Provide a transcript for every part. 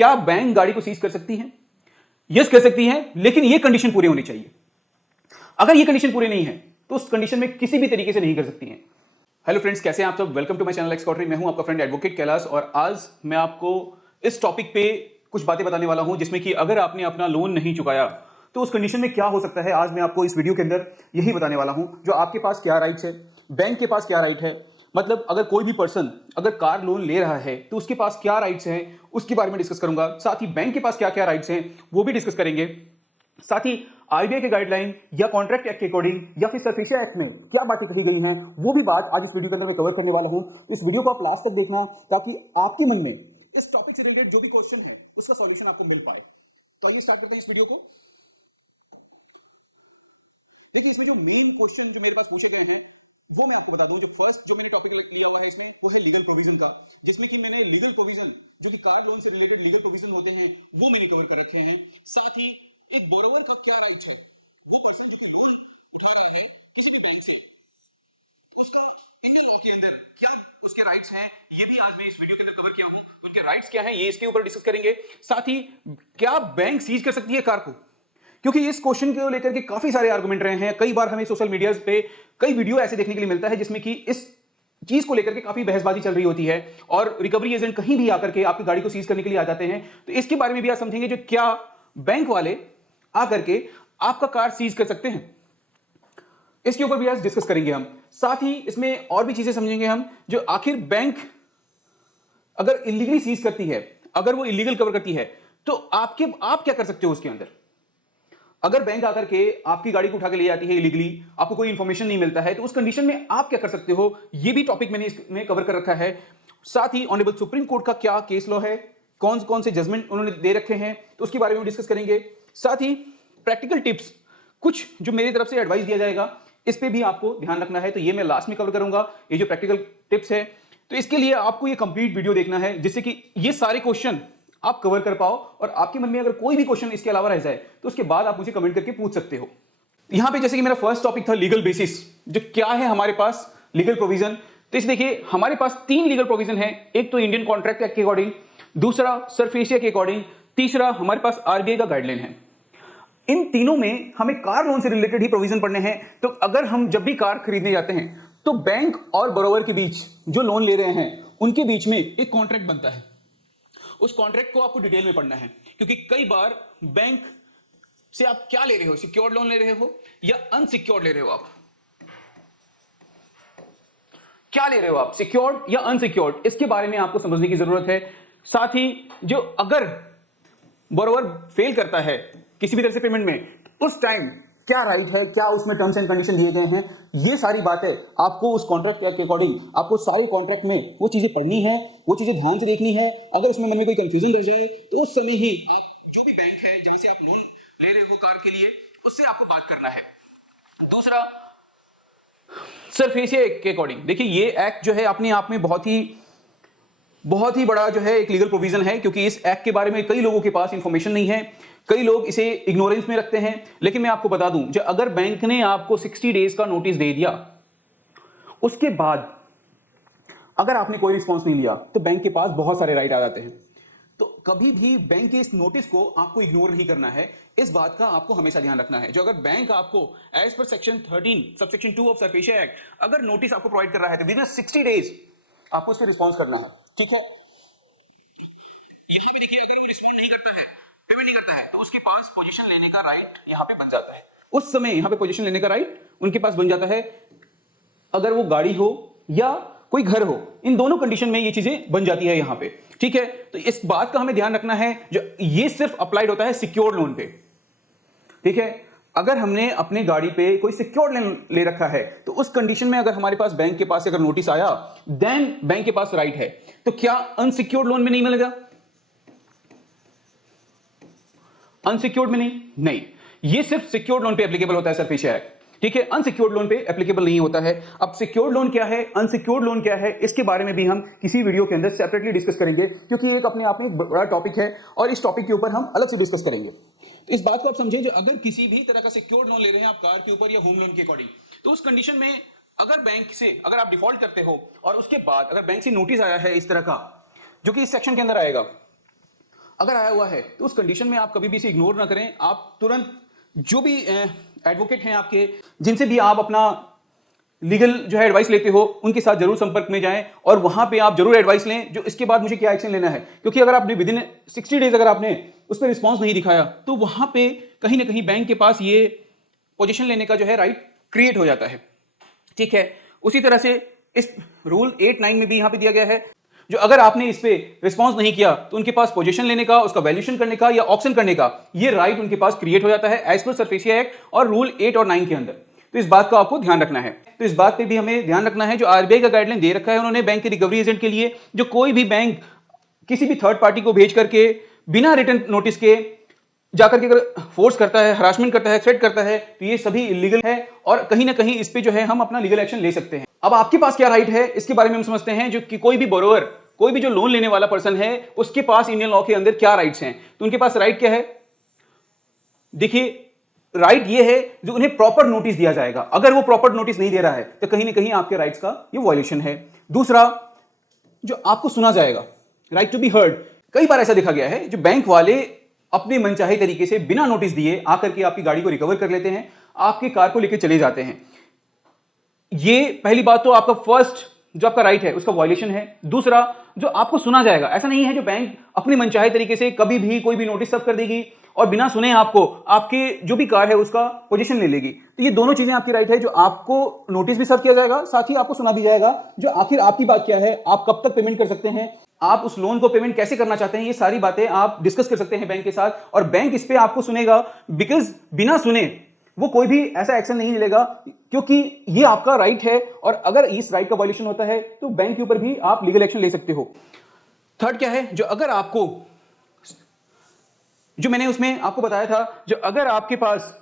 क्या बैंक गाड़ी को सीज कर सकती है? यस कर सकती है, लेकिन ये कंडीशन पूरी होनी चाहिए। अगर ये कंडीशन पूरी नहीं है तो उस कंडीशन में किसी भी तरीके से नहीं कर सकती है। हेलो फ्रेंड्स, कैसे हैं आप सब? वेलकम टू माय चैनल एक्सक्वाटरी। मैं हूं आपका फ्रेंड एडवोकेट कैलाश और आज मैं आपको इस टॉपिक पे कुछ बातें बताने वाला हूं जिसमें कि अगर आपने अपना लोन नहीं चुकाया तो उस कंडीशन में क्या हो सकता है। आज मैं आपको इस वीडियो के अंदर यही बताने वाला हूं। जो आपके पास क्या राइट्स है, बैंक के पास क्या राइट है, मतलब अगर कोई भी पर्सन अगर कार लोन ले रहा है तो उसके पास क्या राइट्स हैं उसके बारे में डिस्कस करूंगा। साथ ही बैंक के पास क्या क्या राइट्स हैं वो भी डिस्कस करेंगे। साथ ही आरबीआई के गाइडलाइन या कॉन्ट्रैक्ट एक्ट के अकॉर्डिंग या फिर सरफेसिया एक्ट में क्या बातें कही गई हैं वो भी बात आज इस वीडियो के अंदर मैं कवर करने वाला हूं। तो इस वीडियो को आप लास्ट तक देखना ताकि आपके मन में इस टॉपिक से रिलेटेड जो भी क्वेश्चन है उसका सॉल्यूशन आपको मिल पाए। तो आइए स्टार्ट करते हैं इस वीडियो को। देखिए, इसमें जो मेन क्वेश्चन जो मेरे पास पूछे गए हैं वो मैं आपको बता दूं। जो फर्स्ट जो मैंने टॉपिक लिया हुआ है इसमें वो है लीगल प्रोविजन का, जिसमें कि मैंने लीगल प्रोविजन जो कि कार लोन से रिलेटेड लीगल प्रोविजन होते हैं वो मैंने कवर कर रखे हैं। साथ ही एक बोरोवर का क्या राइट है, वो पर्सन जो लोन उठा रहा है किसी भी बैंक से, उसका इंडियन लॉ के अंदर क्या उसके राइट्स हैं, ये भी आज मैं इस वीडियो के अंदर कवर किया हूं। उनके राइट्स क्या हैं ये इसके ऊपर डिस्कस करेंगे। साथ ही क्या बैंक सीज कर सकती है कार को, क्योंकि इस क्वेश्चन को लेकर के काफी सारे आर्गुमेंट रहे हैं। कई बार हमें सोशल मीडिया पे कई वीडियो ऐसे देखने के लिए मिलता है जिसमें कि इस चीज को लेकर के काफी बहसबाजी चल रही होती है और रिकवरी एजेंट कहीं भी आकर के आपकी गाड़ी को सीज करने के लिए आ जाते हैं। तो इसके बारे में भी आज समझेंगे, जो क्या बैंक वाले आकर के आपका कार सीज कर सकते हैं, इसके ऊपर भी आज डिस्कस करेंगे हम। साथ ही इसमें और भी चीजें समझेंगे हम, जो आखिर बैंक अगर इलीगली सीज करती है, अगर वो इलीगल कवर करती है तो आप क्या कर सकते हो उसके अंदर। अगर बैंक आकर के आपकी गाड़ी को उठा के ले जाती है इलीगली, आपको कोई इंफॉर्मेशन नहीं मिलता है, तो उस कंडीशन में आप क्या कर सकते हो, ये भी टॉपिक मैंने इसमें कवर कर रखा है। साथ ही ऑनरेबल सुप्रीम कोर्ट का क्या केस लॉ है, कौन कौन से जजमेंट उन्होंने दे रखे हैं, तो उसके बारे में डिस्कस करेंगे। साथ ही प्रैक्टिकल टिप्स कुछ जो मेरी तरफ से एडवाइस दिया जाएगा इस पे भी आपको ध्यान रखना है, तो ये मैं लास्ट में कवर करूंगा। ये जो प्रैक्टिकल टिप्स है, तो इसके लिए आपको ये कंप्लीट वीडियो देखना है जिससे कि ये सारे क्वेश्चन आप कवर कर पाओ और आपके मन में अगर कोई भी क्वेश्चन इसके अलावा रह जाए तो उसके बाद आप मुझे कमेंट करके पूछ सकते हो। यहां पे जैसे कि मेरा फर्स्ट टॉपिक था लीगल बेसिस, जो क्या है हमारे पास लीगल प्रोविजन। तो इस देखिए हमारे पास 3 लीगल प्रोविजन है। एक तो इंडियन कॉन्ट्रैक्ट एक्ट के अकॉर्डिंग, दूसरा सरफेसिया के अकॉर्डिंग, तीसरा हमारे पास आरबीआई का गाइडलाइन है। इन तीनों में हमें कार लोन से रिलेटेड ही प्रोविजन पढ़ने हैं। तो अगर हम जब भी कार खरीदने जाते हैं तो बैंक और बोरोवर के बीच, जो लोन ले रहे हैं उनके बीच में एक कॉन्ट्रैक्ट बनता है। उस कॉन्ट्रैक्ट को आपको डिटेल में पढ़ना है, क्योंकि कई बार बैंक से आप क्या ले रहे हो, सिक्योर्ड लोन ले रहे हो या अनसिक्योर्ड ले रहे हो, आप क्या ले रहे हो, आप सिक्योर्ड या अनसिक्योर्ड, इसके बारे में आपको समझने की जरूरत है। साथ ही जो अगर बोरोवर फेल करता है किसी भी तरह से पेमेंट में, उस टाइम क्या राइट है, क्या उसमें टर्म्स एंड कंडीशन दिए गए हैं, ये सारी बातें आपको उस कॉन्ट्रैक्ट के अकॉर्डिंग आपको सारे कॉन्ट्रैक्ट में वो चीजें पढ़नी है, वो चीजें ध्यान से देखनी है। अगर उसमें मन में कोई कंफ्यूजन रह जाए तो उस समय ही आप जो भी बैंक है जहां से आप लोन ले रहे हो कार के लिए, उससे आपको बात करना है। दूसरा, सरफेसिया एक्ट के अकॉर्डिंग, देखिए ये एक्ट जो है अपने आप में बहुत ही बड़ा जो है एक लीगल प्रोविजन है, क्योंकि इस एक्ट के बारे में कई लोगों के पास इंफॉर्मेशन नहीं है, कई लोग इसे इग्नोरेंस में रखते हैं। लेकिन मैं आपको बता दूं, जो अगर बैंक ने आपको 60 डेज का नोटिस दे दिया, उसके बाद अगर आपने कोई रिस्पॉन्स नहीं लिया तो बैंक के पास बहुत सारे राइट आ जाते हैं। तो कभी भी बैंक के इस नोटिस को आपको इग्नोर नहीं करना है, इस बात का आपको हमेशा ध्यान रखना है। जो अगर बैंक आपको as per section 13 subsection 2 of SARFAESI act अगर नोटिस आपको प्रोवाइड कर रहा है तो विद इन 60 डेज आपको उसके रिस्पॉन्स करना है, ठीक है। यहां पे देखिए, अगर वो रिस्पॉन्ड नहीं करता है, पेमेंट नहीं करता है, तो उसके पास पोजीशन लेने का राइट यहां पे बन जाता है। उस समय यहां पे पोजीशन लेने का राइट उनके पास बन जाता है, अगर वो गाड़ी हो या कोई घर हो, इन दोनों कंडीशन में ये चीजें बन जाती है यहां पे, ठीक है। तो इस बात का हमें ध्यान रखना है, जो ये सिर्फ अप्लाइड होता है सिक्योर्ड लोन पे, ठीक है। अगर हमने अपनी गाड़ी पे कोई सिक्योर्ड लोन ले रखा है तो उस कंडीशन में अगर हमारे पास बैंक के पास अगर नोटिस आया, देन बैंक के पास राइट है। तो क्या अनसिक्योर्ड लोन में नहीं मिलेगा? अनसिक्योर्ड में नहीं, ये सिर्फ सिक्योर्ड लोन पे एप्लीकेबल होता है सरफेसिया एक्ट, ठीक है। अनसिक्योर्ड लोन पे एप्लीकेबल नहीं होता है। अब सिक्योर्ड लोन क्या है, अनसिक्योर्ड लोन क्या है, इसके बारे में भी हम किसी वीडियो के अंदर सेपरेटली डिस्कस करेंगे, क्योंकि एक अपने आप में एक बड़ा टॉपिक है और इस टॉपिक के ऊपर हम अलग से डिस्कस करेंगे। तो इस बात को आप समझें, जो अगर किसी भी तरह का सिक्योर्ड लोन ले रहे हैं आप कार के ऊपर या होम लोन के अकॉर्डिंग, तो उस कंडीशन में अगर बैंक से अगर आप डिफॉल्ट करते हो और उसके बाद अगर बैंक से नोटिस आया है इस तरह का, जो कि इस सेक्शन के अंदर आएगा, अगर आया हुआ है तो उस कंडीशन में आप कभी भी इसे इग्नोर ना करें। आप तुरंत जो भी एडवोकेट हैं आपके, जिनसे भी आप अपना लीगल जो है एडवाइस लेते हो, उनके साथ जरूर संपर्क में जाएं और वहां पे आप जरूर एडवाइस लें जो इसके बाद मुझे क्या एक्शन लेना है। क्योंकि अगर आपने विद इन 60 डेज अगर आपने उस पर रिस्पॉन्स नहीं दिखाया तो वहां पे कहीं ना कहीं बैंक के पास ये पोजीशन लेने का जो है राइट क्रिएट हो जाता है। ठीक है, उसी तरह से इस रूल 8-9 में भी यहां पे दिया गया है जो अगर आपने इस पे रिस्पॉन्स नहीं किया तो उनके पास पोजीशन लेने का, उसका वैल्यूएशन करने का या ऑप्शन करने का ये राइट उनके पास क्रिएट हो जाता है एज पर सरफेसिया एक्ट और रूल 8 और 9 के अंदर। तो इस बात का आपको ध्यान रखना है। तो इस बात पे भी हमें ध्यान रखना है जो आरबीआई का गाइडलाइन दे रखा है उन्होंने बैंक के रिकवरी एजेंट के लिए, जो कोई भी बैंक किसी भी थर्ड पार्टी को भेज करके बिना रिटर्न नोटिस के जाकर के अगर फोर्स करता है, हरासमेंट करता है, थ्रेट करता है तो ये सभी इलीगल है और कहीं ना कहीं इस पे जो है हम अपना लीगल एक्शन ले सकते हैं। अब आपके पास क्या राइट है इसके बारे में हम समझते हैं। जो कि कोई भी बोरोवर, कोई भी जो लोन लेने वाला पर्सन है उसके पास इंडियन लॉ के अंदर क्या राइट्स हैं। तो उनके पास राइट क्या है, देखिए राइट ये है जो उन्हें प्रॉपर नोटिस दिया जाएगा। अगर वो प्रॉपर नोटिस नहीं दे रहा है तो कहीं ना कहीं आपके राइट्स का ये वायलेशन है। दूसरा, जो आपको सुना जाएगा, राइट टू बी हर्ड। कई बार ऐसा देखा गया है जो बैंक वाले अपने मनचाहे तरीके से बिना नोटिस दिए आकर के आपकी गाड़ी को रिकवर कर लेते हैं, आपकी कार को लेकर चले जाते हैं। ये पहली बात तो आपका फर्स्ट जो आपका राइट है उसका वायलेशन है। दूसरा, जो आपको सुना जाएगा, ऐसा नहीं है जो बैंक अपने मनचाहे तरीके से कभी भी कोई भी नोटिस सर्व कर देगी और बिना सुने आपको आपके जो भी कार है उसका पोजीशन ले लेगी। तो ये दोनों चीजें आपकी राइट है, जो आपको नोटिस भी सर्व किया जाएगा, साथ ही आपको सुना भी जाएगा जो आखिर आपकी बात क्या है, आप कब तक पेमेंट कर सकते हैं, आप उस लोन को पेमेंट कैसे करना चाहते हैं, ये सारी बातें आप डिस्कस कर सकते हैं बैंक के साथ और बैंक इस पे आपको सुनेगा। बिकॉज बिना सुने वो कोई भी ऐसा एक्शन नहीं लेगा क्योंकि ये आपका राइट है और अगर इस राइट का वायलेशन होता है तो बैंक के ऊपर भी आप लीगल एक्शन ले सकते हो। थर्ड क्या है, जो अगर आपको, जो मैंने उसमें आपको बताया था, जो अगर आपके पास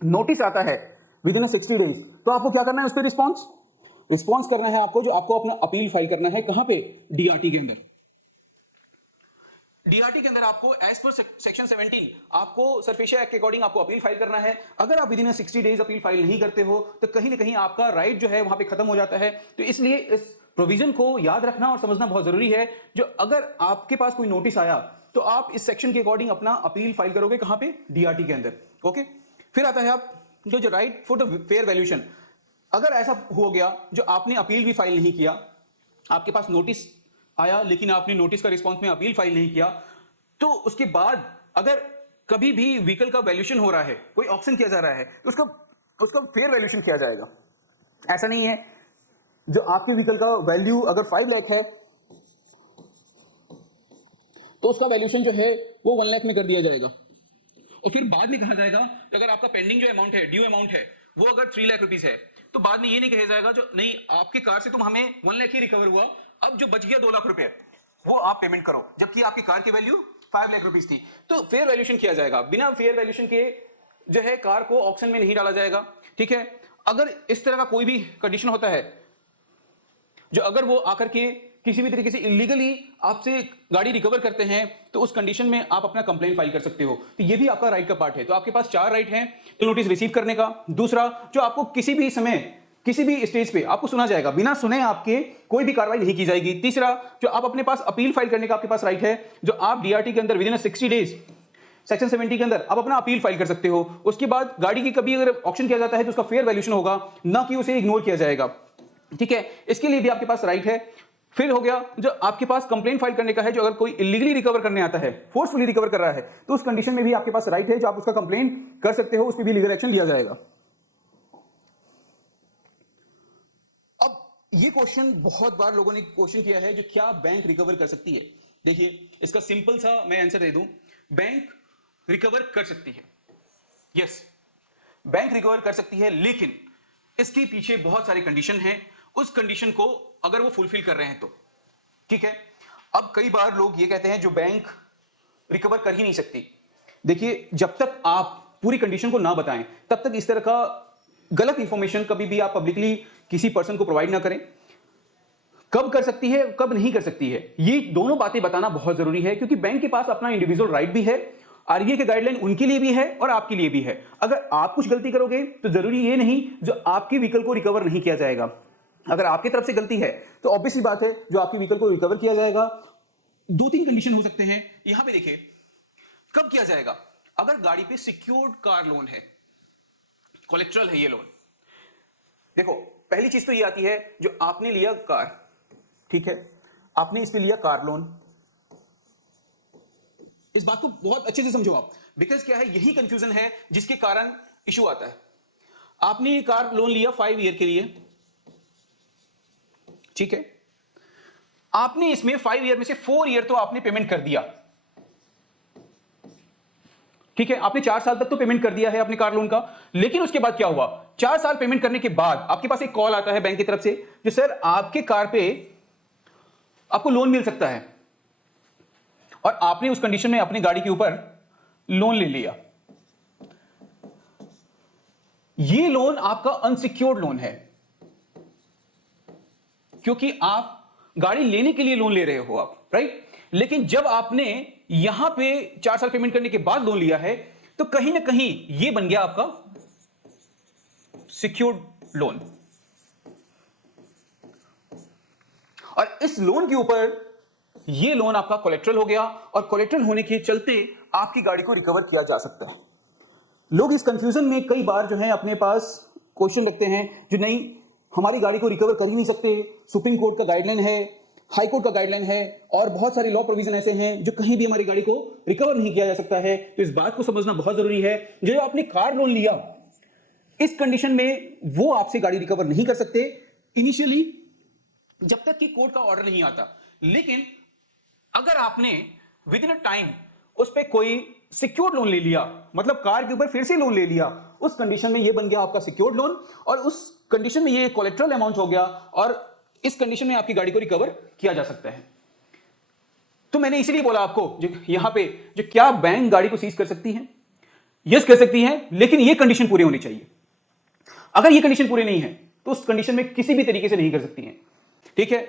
नोटिस आता है विद इन 60 डेज तो आपको क्या करना है, उस पर रिस्पॉन्स करना है आपको, जो आपको अपना अपील फाइल करना है। कहां पे, डीआरटी के अंदर। डीआरटी के अंदर आपको एज पर सेक्शन 17 आपको सरफेसिया एक्ट के अकॉर्डिंग आपको अपील फाइल करना है। अगर आप with in 60 days appeal file नहीं करते हो तो कहीं ना कहीं आपका राइट जो है वहां पे खत्म हो जाता है। तो इसलिए इस प्रोविजन को याद रखना और समझना बहुत जरूरी है। जो अगर आपके पास कोई नोटिस आया तो आप इस सेक्शन के अकॉर्डिंग अपना अपील फाइल करोगे, कहां पे, डीआरटी के अंदर। ओके, फिर आता है आप जो right for the fair valuation. अगर ऐसा हो गया जो आपने अपील भी फाइल नहीं किया, आपके पास नोटिस आया लेकिन आपने नोटिस का रिस्पॉन्स में अपील फाइल नहीं किया, तो उसके बाद अगर कभी भी व्हीकल का वैल्यूएशन हो रहा है, कोई ऑप्शन किया जा रहा है, तो उसका फेयर वैल्यूएशन किया जाएगा। ऐसा नहीं है जो आपके व्हीकल का वैल्यू अगर 5 लाख है तो उसका वैल्यूएशन जो है वो 1 लाख में कर दिया जाएगा और फिर बाद में कहा जाएगा कि अगर आपका पेंडिंग जो अमाउंट है, ड्यू अमाउंट है, वो अगर 3 लाख रुपीस है तो बाद में ये नहीं कहा जाएगा जो नहीं, आपकी कार से तुम हमें 1 लाख ही रिकवर हुआ, अब जो बच गया 2 लाख रुपए वो आप पेमेंट करो, जबकि आपकी कार की वैल्यू 5 लाख रुपीस थी। तो फेयर वैल्यूएशन किया जाएगा। बिना फेयर वैल्यूएशन के जो है कार को ऑक्शन में नहीं डाला जाएगा। ठीक है, अगर इस तरह का कोई भी कंडीशन होता है, जो अगर वो आकर के किसी भी तरीके से इलीगली आपसे गाड़ी रिकवर करते हैं तो उस कंडीशन में आप अपना कंप्लेंट फाइल कर सकते हो। तो ये भी आपका राइट का पार्ट है। तो आपके पास 4 राइट हैं, तो नोटिस रिसीव करने का। दूसरा, जो आपको किसी भी समय किसी भी स्टेज पे आपको सुना जाएगा, बिना सुने आपके कोई भी कार्रवाई नहीं की जाएगी। तीसरा, जो आप अपने पास अपील फाइल करने का आपके पास राइट है, जो आप डीआरटी के अंदर विद इन 60 डेज सेक्शन 70 के अंदर आप अपना अपील फाइल कर सकते हो। उसके बाद गाड़ी की कभी अगर ऑक्शन किया जाता है तो उसका फेयर वैल्यूएशन होगा, ना कि उसे इग्नोर किया जाएगा। ठीक है, इसके लिए भी आपके पास राइट है। फिर हो गया जो आपके पास कंप्लेंट फाइल करने का है, जो अगर कोई इलीगली रिकवर करने आता है, फोर्सफुली रिकवर कर रहा है, तो उस कंडीशन में भी आपके पास राइट है, जो आप उसका कंप्लेंट कर सकते हो, उस पर भी लीगल एक्शन लिया जाएगा। अब ये क्वेश्चन बहुत बार लोगों ने क्वेश्चन किया है, जो क्या बैंक रिकवर कर सकती है। देखिए, इसका सिंपल सा मैं आंसर दे दूं, बैंक रिकवर कर सकती है। यस, बैंक रिकवर कर सकती है, लेकिन इसके पीछे बहुत सारी कंडीशन है। उस कंडीशन को अगर वो फुलफिल कर रहे हैं तो ठीक है। अब कई बार लोग ये कहते हैं जो बैंक रिकवर कर ही नहीं सकती। देखिए, जब तक आप पूरी कंडीशन को ना बताएं तब तक इस तरह का गलत इंफॉर्मेशन कभी भी आप पब्लिकली किसी पर्सन को प्रोवाइड ना करें। कब कर सकती है, कब नहीं कर सकती है, ये दोनों बातें बताना बहुत जरूरी है, क्योंकि बैंक के पास अपना इंडिविजुअल राइट भी है, आरबीआई के गाइडलाइन उनके लिए भी है और आपके लिए भी है। अगर आप कुछ गलती करोगे तो जरूरी ये नहीं जो आपके व्हीकल को रिकवर नहीं किया जाएगा। अगर आपकी तरफ से गलती है तो ऑब्वियसली बात है जो आपकी व्हीकल को रिकवर किया जाएगा दो तीन कंडीशन हो सकते हैं। यहां पे देखिए कब किया जाएगा, अगर गाड़ी पे सिक्योर्ड कार लोन है, कोलेक्ट्रल है ये लोन। देखो पहली चीज तो ये आती है, जो आपने लिया कार, ठीक है, आपने इस पे लिया कार लोन। इस बात को बहुत अच्छे से समझो आप, बिकॉज क्या है, यही कंफ्यूजन है जिसके कारण इशू आता है। आपने ये कार लोन लिया 5 ईयर के लिए, ठीक है, आपने इसमें 5 ईयर में से 4 ईयर तो आपने पेमेंट कर दिया, ठीक है, आपने 4 साल तक तो पेमेंट कर दिया है अपने कार लोन का। लेकिन उसके बाद क्या हुआ, 4 साल पेमेंट करने के बाद आपके पास एक कॉल आता है बैंक की तरफ से कि सर आपके कार पे आपको लोन मिल सकता है, और आपने उस कंडीशन में अपनी गाड़ी के ऊपर लोन ले लिया। ये लोन आपका अनसिक्योर्ड लोन है, क्योंकि आप गाड़ी लेने के लिए लोन ले रहे हो आप, राइट। लेकिन जब आपने यहां पे 4 साल पेमेंट करने के बाद लोन लिया है, तो कहीं ना कहीं ये बन गया आपका सिक्योर्ड लोन, और इस लोन के ऊपर ये लोन आपका कोलेक्ट्रल हो गया, और कोलेक्ट्रल होने के चलते आपकी गाड़ी को रिकवर किया जा सकता है। लोग इस कंफ्यूजन में कई बार जो है अपने पास क्वेश्चन रखते हैं, जो नहीं हमारी गाड़ी को रिकवर कर ही नहीं सकते, सुप्रीम कोर्ट का गाइडलाइन है, हाई कोर्ट का गाइडलाइन है, और बहुत सारे लॉ प्रोविजन ऐसे हैं जो कहीं भी हमारी गाड़ी को रिकवर नहीं किया जा सकता है। तो इस बात को समझना बहुत जरूरी है, जो आपने कार लोन लिया इस कंडीशन में वो आपसे गाड़ी रिकवर नहीं कर सकते इनिशियली, जब तक कि कोर्ट का ऑर्डर नहीं आता। लेकिन अगर आपने विद इन अ टाइम उस पर कोई सिक्योर्ड लोन ले लिया, मतलब कार के ऊपर फिर से लोन ले लिया, उस कंडीशन में ये बन गया आपका सिक्योर्ड लोन, और उस कंडीशन में ये कोलेक्ट्रल अमाउंट हो गया, और इस कंडीशन में आपकी गाड़ी को रिकवर किया जा सकता है। तो मैंने इसलिए बोला आपको, जो यहां पे जो क्या बैंक गाड़ी को सीज कर सकती है, यस कर सकती है, लेकिन ये कंडीशन पूरी होनी चाहिए। अगर ये कंडीशन पूरी नहीं है तो उस कंडीशन में किसी भी तरीके से नहीं कर सकती है, ठीक है।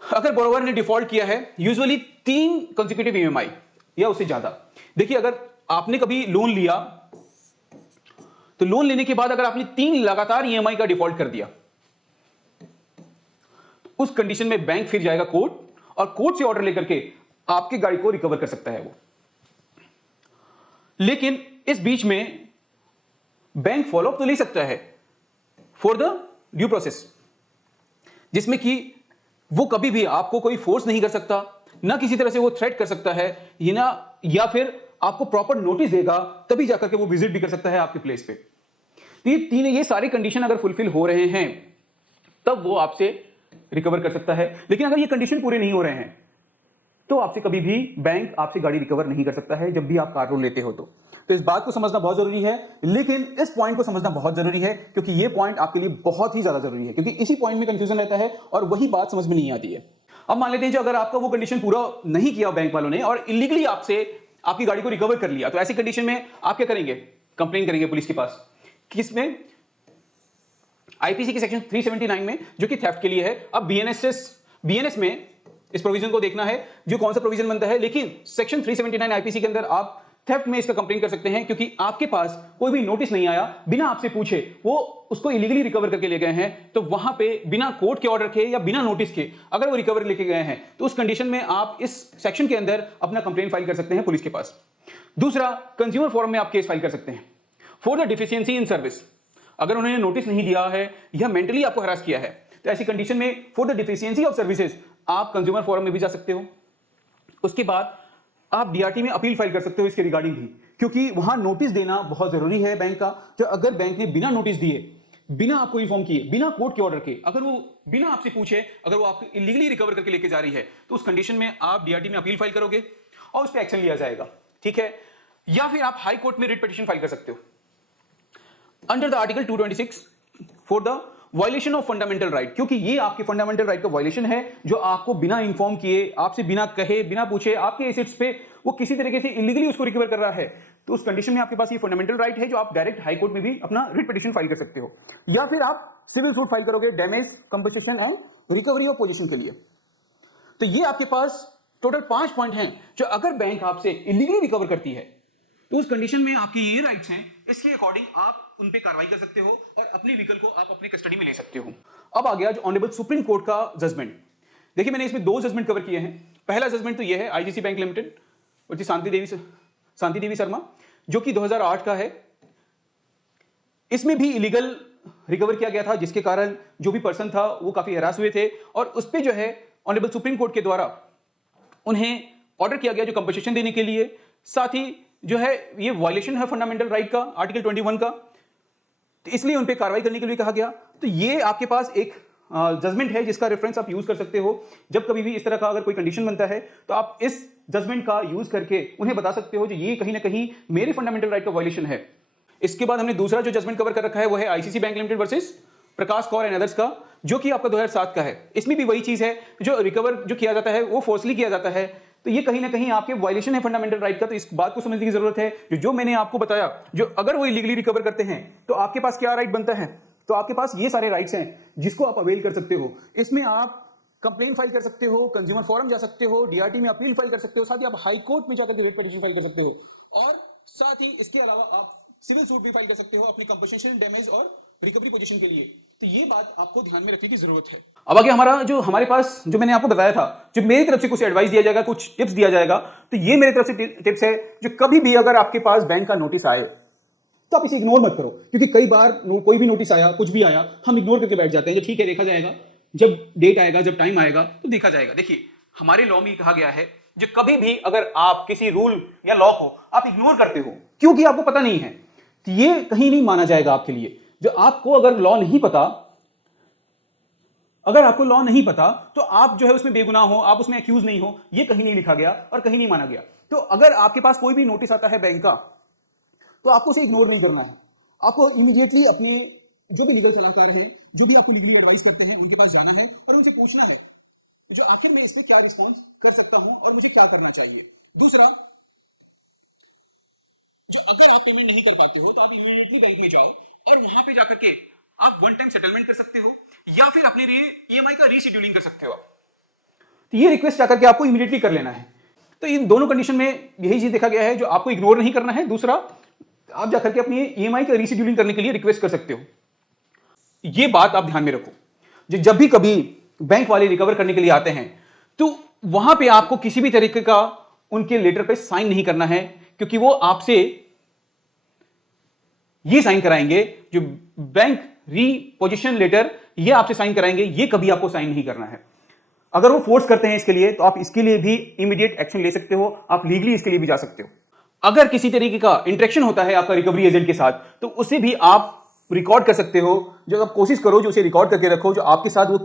अगर बोरोवर ने डिफॉल्ट किया है, यूजुअली 3 कंसेक्यूटिव ईएमआई या उससे ज्यादा। देखिए अगर आपने कभी लोन लिया, तो लोन लेने के बाद अगर आपने 3 लगातार ईएमआई का डिफॉल्ट कर दिया, उस कंडीशन में बैंक फिर जाएगा कोर्ट, और कोर्ट से ऑर्डर लेकर के आपकी गाड़ी को रिकवर कर सकता है वो। लेकिन इस बीच में बैंक फॉलोअप तो ले सकता है फॉर द ड्यू प्रोसेस, जिसमें कि वो कभी भी आपको कोई फोर्स नहीं कर सकता, ना किसी तरह से वो थ्रेट कर सकता है, या फिर आपको प्रॉपर नोटिस देगा, तभी जाकर के वो विजिट भी कर सकता है आपके प्लेस पे। तो ये सारी कंडीशन अगर फुलफिल हो रहे हैं, तब वो आपसे रिकवर कर सकता है। लेकिन अगर ये कंडीशन पूरे नहीं हो रहे हैं, तो आपसे कभी भी बैंक आपसे गाड़ी रिकवर नहीं कर सकता है, जब भी आप कार लोन लेते हो तो इस बात को समझना बहुत जरूरी है। लेकिन इस पॉइंट को समझना बहुत जरूरी है, क्योंकि ये पॉइंट आपके लिए बहुत ही ज्यादा जरूरी है, क्योंकि इसी पॉइंट में कंफ्यूजन रहता है और वही बात समझ में नहीं आती है। अब मान लेते हैं, जो अगर आपका वो कंडीशन पूरा नहीं किया बैंक वालों ने, और इलीगली आपसे आपकी गाड़ी को रिकवर कर लिया, तो ऐसी कंडीशन में आप क्या करेंगे, कंप्लेन करेंगे पुलिस के पास। किसमें, आईपीसी के सेक्शन 379 में, जो कि थेफ्ट के लिए है। अब बीएनएस में इस प्रोविजन को देखना है, जो कौन सा प्रोविजन बनता है। लेकिन सेक्शन 379 आईपीसी के अंदर आप थेफ्ट में इसका कंप्लेन कर सकते हैं, क्योंकि आपके पास कोई भी नोटिस नहीं आया, बिना आपसे पूछे वो उसको इलीगली रिकवर करके ले गए हैं। तो वहां पे बिना कोर्ट के ऑर्डर के या बिना नोटिस के अगर वो रिकवर लेके गए हैं, तो उस कंडीशन में आप इस सेक्शन के अंदर अपना कंप्लेन फाइल कर सकते हैं पुलिस के पास। दूसरा, कंज्यूमर फोरम में आप केस फाइल कर सकते हैं for the deficiency in service. अगर उन्होंने नोटिस नहीं दिया है या मेंटली आपको हरास किया है, तो ऐसी कंडीशन में for the deficiency of services आप कंज्यूमर फोरम में भी जा सकते हो। उसके बाद आप डीआरटी में अपील फाइल कर सकते हो इसके रिगार्डिंग भी, क्योंकि वहां नोटिस देना बहुत जरूरी है बैंक का। तो अगर बैंक ने बिना नोटिस दिए, बिना आपको इन्फॉर्म किए, बिना कोर्ट के ऑर्डर के, अगर वो बिना आपसे पूछे अगर वो आपको इलीगली रिकवर करके लेके जा रही है, तो उस कंडीशन में आप डीआरटी में अपील फाइल करोगे और उस पर एक्शन लिया जाएगा, ठीक है। या फिर आप हाई कोर्ट में रिट पिटीशन फाइल कर सकते हो under the article 226 for the violation of fundamental right, क्योंकि ये आपके फंडामेंटल राइट का वायलेशन है, जो आपको बिना इन्फॉर्म किए, आपसे बिना कहे, बिना पूछे आपके एसेट्स पे वो किसी तरीके से इलीगली उसको रिकवर कर रहा है। तो उस कंडीशन में आपके पास ये फंडामेंटल राइट है, जो आप डायरेक्ट हाई कोर्ट में भी अपना रिट पिटीशन फाइल कर सकते हो। या फिर आप सिविल सूट फाइल करोगे damage, compensation and recovery of position के लिए। तो ये आपके पास टोटल 5 पॉइंट हैं, जो अगर बैंक आपसे इलीगली रिकवर करती है, तो उस कंडीशन में आपकी ये राइट्स हैं, इसके अकॉर्डिंग आप उन पे कार्रवाई कर सकते हो और अपने व्हीकल को आप अपने कस्टडी में ले सकते हो। अब आ गया जो ऑनरेबल सुप्रीम कोर्ट का जजमेंट। देखिए मैंने इसमें 2 जजमेंट कवर किए हैं। पहला जजमेंट तो यह है आईजीसी बैंक लिमिटेड और शांति देवी शर्मा, जो कि 2008 का है। इसमें भी इलीगल रिकवर किया गया था, जिसके कारण जो भी पर्सन था वो काफी हैरास हुए थे और उस पे जो है ऑनरेबल सुप्रीम कोर्ट के द्वारा उन्हें ऑर्डर किया गया जो कंपनसेशन देने के लिए। साथ ही जो है ये वायलेशन है फंडामेंटल राइट का, आर्टिकल 21 का, तो इसलिए उन पे कार्रवाई करने के लिए कहा गया। तो ये आपके पास एक जजमेंट है जिसका रेफरेंस आप यूज कर सकते हो। जब कभी भी इस तरह का अगर कोई कंडीशन बनता है तो आप इस जजमेंट का यूज करके उन्हें बता सकते हो कि ये कहीं ना कहीं मेरे फंडामेंटल राइट का वायलेशन है। इसके बाद हमने दूसरा जो जजमेंट कवर कर रखा है वो है ICC bank limited versus Prakash Kaur and others का, जो कि आपका 2007 का है। इसमें भी वही चीज है, जो रिकवर जो किया जाता है वो फोर्सली किया जाता है, तो ये कहीं ना कहीं आपके वायलेशन है फंडामेंटल राइट का। तो इस बात को समझने की जरूरत है जो मैंने आपको बताया, जो अगर वो इलीगली रिकवर करते हैं तो आपके पास क्या राइट बनता है। तो आपके पास ये सारे राइट्स हैं जिसको आप अवेल कर सकते हो। इसमें आप कंप्लेन फाइल कर सकते हो, कंज्यूमर फोरम जा सकते हो, डीआरटी में अपील फाइल कर सकते हो, साथ ही आप हाई कोर्ट में जाकर के रिट पिटीशन फाइल कर सकते हो, और साथ ही इसके अलावा आप सिविल सूट भी फाइल कर सकते हो अपनी कंपनसेशन, डैमेज और रिकवरी पोजीशन के लिए। तो ये बात आपको ध्यान में रखने की जरूरत है। अब आगे हमारे पास जो मैंने आपको बताया था, जो मेरी तरफ से कुछ एडवाइस दिया जाएगा, कुछ टिप्स दिया जाएगा, तो ये मेरी तरफ से टिप्स है जो कभी भी अगर आपके पास बैंक का नोटिस आए तो आप इसे इग्नोर मत करो, क्योंकि कई बार कोई भी नोटिस आया, कुछ भी आया, हम इग्नोर करके बैठ जाते हैं। जो ठीक है देखा जाएगा, जब डेट आएगा, जब टाइम आएगा तो देखा जाएगा। देखिए हमारे लॉ में कहा गया है जो कभी भी अगर आप किसी रूल या लॉ को आप इग्नोर करते हो क्योंकि आपको पता नहीं है, तो ये कहीं नहीं माना जाएगा आपके लिए। जो आपको अगर लॉ नहीं पता, अगर आपको लॉ नहीं पता तो आप जो है उसमें बेगुनाह हो, आप उसमें एक्यूज नहीं हो, ये कहीं नहीं लिखा गया और कहीं नहीं माना गया। तो अगर आपके पास कोई भी नोटिस आता है बैंक का तो आपको उसे इग्नोर नहीं करना है। आपको इमीडिएटली अपने जो भी लीगल सलाहकार हैं, जो भी आपको लीगली एडवाइस करते हैं, उनके पास जाना है और उनसे पूछना है जो आखिर में इस पे क्या रिस्पॉन्स कर सकता हूं और मुझे क्या करना चाहिए। दूसरा, जो अगर आप पेमेंट नहीं कर पाते हो तो आप इमीडिएटली बैंक में जाओ और वहां पे जाकर के आप वन टाइम सेटलमेंट कर सकते हो या फिर अपने लिए ईएमआई का रीशेड्यूलिंग कर सकते हो। तो ये रिक्वेस्ट जाकर के आपको इमीडिएटली कर लेना है। तो इन दोनों कंडीशन में यही चीज देखा गया है, जो आपको इग्नोर नहीं करना है। दूसरा, आप जाकर के अपनी ईएमआई का रीशेड्यूलिंग करने के लिए रिक्वेस्ट कर सकते हो। ये बात आप ध्यान में रखो, जब भी कभी बैंक वाले रिकवर करने के लिए आते हैं तो वहां पे आपको किसी भी तरीके का उनके लेटर पे साइन नहीं करना है, क्योंकि वो आपसे ये साइन कराएंगे, जो बैंक रीपोजिशन लेटर ये आपसे साइन कराएंगे, ये कभी आपको साइन नहीं करना है। अगर वो फोर्स करते हैं इसके लिए तो आप इसके लिए भी इमीडिएट एक्शन ले सकते हो, आप लीगली इसके लिए भी जा सकते हो। अगर किसी तरीके का इंटरेक्शन होता है आपका रिकवरी एजेंट के साथ तो उसे भी आप रिकॉर्ड कर सकते हो। जो आप कोशिश करो जो उसे रिकॉर्ड करके रखो, जो आपके साथ वो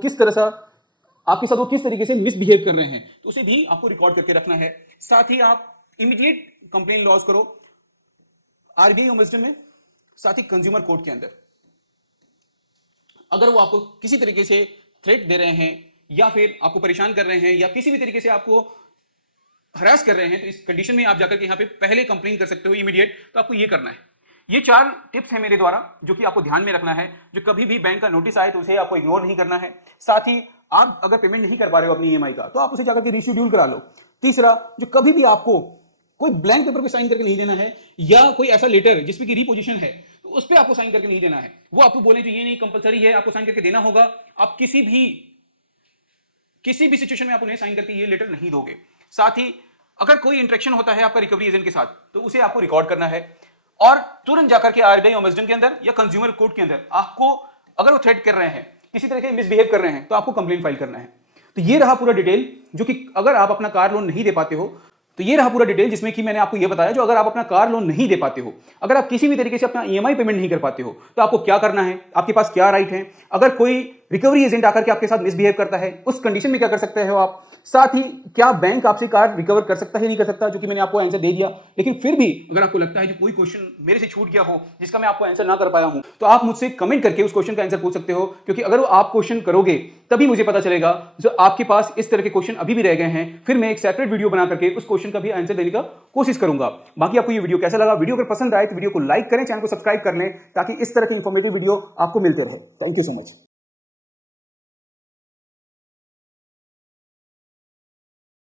किस तरीके से मिसबिहेव कर रहे हैं, तो उसे भी आपको रिकॉर्ड करके रखना है। साथ ही आप इमीडिएट कंप्लेन लॉन्च करो आरबीआई ओम्बड्समैन में, साथ ही कंज्यूमर कोर्ट के अंदर। अगर वो आपको किसी तरीके से थ्रेट दे रहे हैं या फिर आपको परेशान कर रहे हैं या किसी भी तरीके से आपको हरास कर रहे हैं, तो इस कंडीशन में आप जाकर के यहाँ पे पहले कंप्लेन कर सकते हो इमीडिएट। तो आपको ये करना है। ये 4 टिप्स हैं मेरे द्वारा जो कि आपको ध्यान में रखना है। जो कभी भी बैंक का नोटिस आए तो उसे आपको इग्नोर नहीं करना है। साथ ही आप अगर पेमेंट नहीं कर पा रहे हो अपनी ईएमआई का तो आप उसे जाकर के रीशेड्यूल करा लो। तीसरा, जो कभी भी आपको कोई ब्लैंक पेपर पे साइन करके नहीं देना है या कोई ऐसा लेटर जिसमें कि रीपोजिशन है तो उस पर आपको साइन करके नहीं देना है। वो आपको बोले तो ये नहीं कंपलसरी है, आपको साइन करके देना होगा। आप किसी भी सिचुएशन में आप उन्हें साइन करके ये लेटर नहीं दोगे। साथ ही अगर कोई इंटरेक्शन होता है आपका रिकवरी एजेंट के साथ तो उसे आपको रिकॉर्ड करना है और तुरंत जाकर के आरबीआई ओम्बड्समैन के अंदर या कंज्यूमर कोर्ट के अंदर आपको, अगर वो थ्रेट कर रहे हैं, किसी तरह के मिसबिहेव कर रहे हैं, तो आपको कंप्लेंट फाइल करना है। तो ये रहा पूरा डिटेल, जो कि अगर आप अपना कार लोन नहीं दे पाते हो तो ये रहा पूरा डिटेल, जिसमें कि मैंने आपको ये बताया जो अगर आप अपना कार लोन नहीं दे पाते हो, अगर आप किसी भी तरीके से अपना ईएमआई पेमेंट नहीं कर पाते हो तो आपको क्या करना है, आपके पास क्या राइट है, अगर कोई रिकवरी एजेंट आकर के आपके साथ मिसबिहेव करता है उस कंडीशन में क्या कर सकते हो आप, साथ ही क्या बैंक आपसे कार रिकवर कर सकता है नहीं कर सकता, जो कि मैंने आपको आंसर दे दिया। लेकिन फिर भी अगर आपको लगता है कि कोई क्वेश्चन मेरे से छूट गया हो जिसका मैं आपको आंसर ना कर पाया हूं तो आप मुझसे कमेंट करके उस क्वेश्चन का आंसर पूछ सकते हो, क्योंकि अगर वो आप क्वेश्चन करोगे तभी मुझे पता चलेगा जो आपके पास इस तरह के क्वेश्चन अभी भी रह गए हैं। फिर मैं एक सेपरेट वीडियो बना करके उस क्वेश्चन का भी आंसर देने का कोशिश करूंगा। बाकी आपको ये वीडियो कैसा लगा? वीडियो अगर पसंद आए तो वीडियो को लाइक करें, चैनल को सब्सक्राइब कर लें ताकि इस तरह की इंफॉर्मेटिव वीडियो आपको मिलते रहे। Thank you so much.